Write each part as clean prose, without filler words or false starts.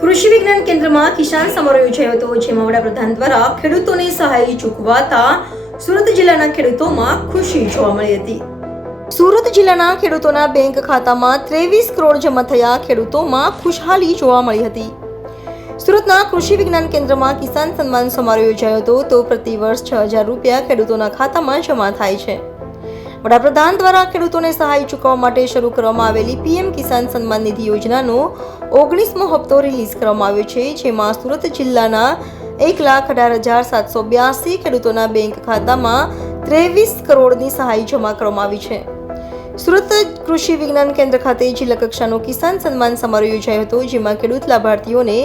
કૃષિ વિજ્ઞાન કેન્દ્રમાં કિસાન સમારોહ યોજાયો હતો, જેમાં વડાપ્રધાન દ્વારા ખેડૂતોને સહાય ચૂકવાતા સુરત જિલ્લાના ખેડૂતોમાં ખુશી જોવા મળી હતી. સુરત જિલ્લાના ખેડૂતોના બેંક ખાતામાં 23 કરોડ જમા થયા. ખેડૂતોમાં ખુશહાલી જોવા મળી હતી. સુરતના કૃષિ વિજ્ઞાન કેન્દ્રમાં કિસાન સન્માન સમારોહ યોજાયો હતો, તો પ્રતિવર્ષ 6,000 રૂપિયા ખેડૂતોના ખાતામાં જમા થાય છે. વડાપ્રધાન દ્વારા ખેડૂતોને સહાય ચૂકવવા માટે શરૂ કરવામાં આવેલી પીએમ કિસાન સન્માન નિધિ યોજનાનો 19મો હપ્તો રિલીઝ કરવામાં આવ્યો છે, જેમાં સુરત જિલ્લાના 1,18,782 ખેડૂતોના બેંક ખાતામાં 23 કરોડની સહાય જમા કરવામાં આવી છે. સુરત કૃષિ વિજ્ઞાન કેન્દ્ર ખાતે જિલ્લા કક્ષાનો કિસાન સન્માન સમારોહ યોજાયો હતો, જેમાં ખેડૂત લાભાર્થીઓને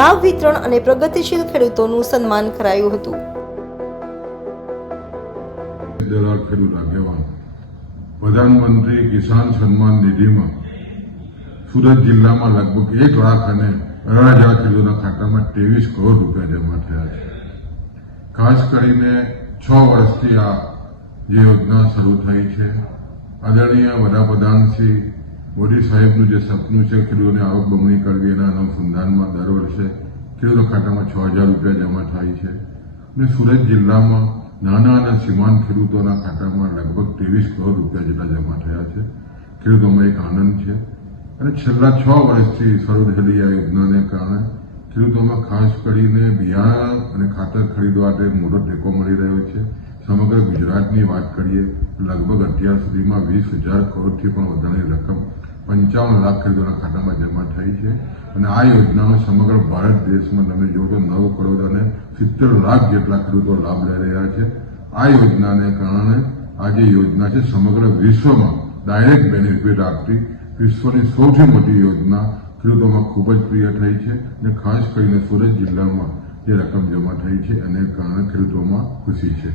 લાભ વિતરણ અને પ્રગતિશીલ ખેડૂતોનું સન્માન કરાયું હતું. પ્રધાનમંત્રી કિસાન સન્માન નિધિમાં સુરત જિલ્લામાં લગભગ 1,18,000 ખેડૂતોના ખાતામાં 23 કરોડ રૂપિયા જમા થયા છે. ખાસ કરીને 6 વર્ષથી આ જે યોજના શરૂ થઈ છે, આદરણીય વડાપ્રધાન શ્રી મોદી સાહેબનું જે સપનું છે ખેડૂતોને આવક બમણી કરવી, એના અનુસંધાનમાં દર વર્ષે ખેડૂતોના ખાતામાં 6,000 રૂપિયા જમા થાય છે. અને સુરત જિલ્લામાં નાના અને સીમાંત ખેડૂતોના ખાતામાં લગભગ 23 કરોડ રૂપિયા જેટલા જમા થયા છે. ખેડૂતોમાં એક આનંદ છે. અને છેલ્લા 6 વર્ષથી શરૂ થયેલી આ યોજનાને કારણે ખેડૂતોમાં ખાસ કરીને બિયારણ અને ખાતર ખરીદવા માટે મોટો ટેકો મળી રહ્યો છે. સમગ્ર ગુજરાતની વાત કરીએ લગભગ અત્યાર સુધીમાં 20,000 કરોડથી પણ વધારેની રકમ 55 લાખ ખેડૂતોના ખાતામાં જમા થઈ છે. અને આ યોજનાનો સમગ્ર ભારત દેશમાં તમે જુઓ તો 9 કરોડ અને 70 લાખ જેટલા ખેડૂતો લાભ લઈ રહ્યા છે. આ યોજનાને કારણે આ જે યોજના છે સમગ્ર વિશ્વમાં ડાયરેક્ટ બેનિફિટ આપતી વિશ્વની સૌથી મોટી યોજના ખેડૂતોમાં ખૂબ જ પ્રિય થઈ છે. અને ખાસ કરીને સુરત જિલ્લામાં જે રકમ જમા થઈ છે એને કારણે ખેડૂતોમાં ખુશી છે.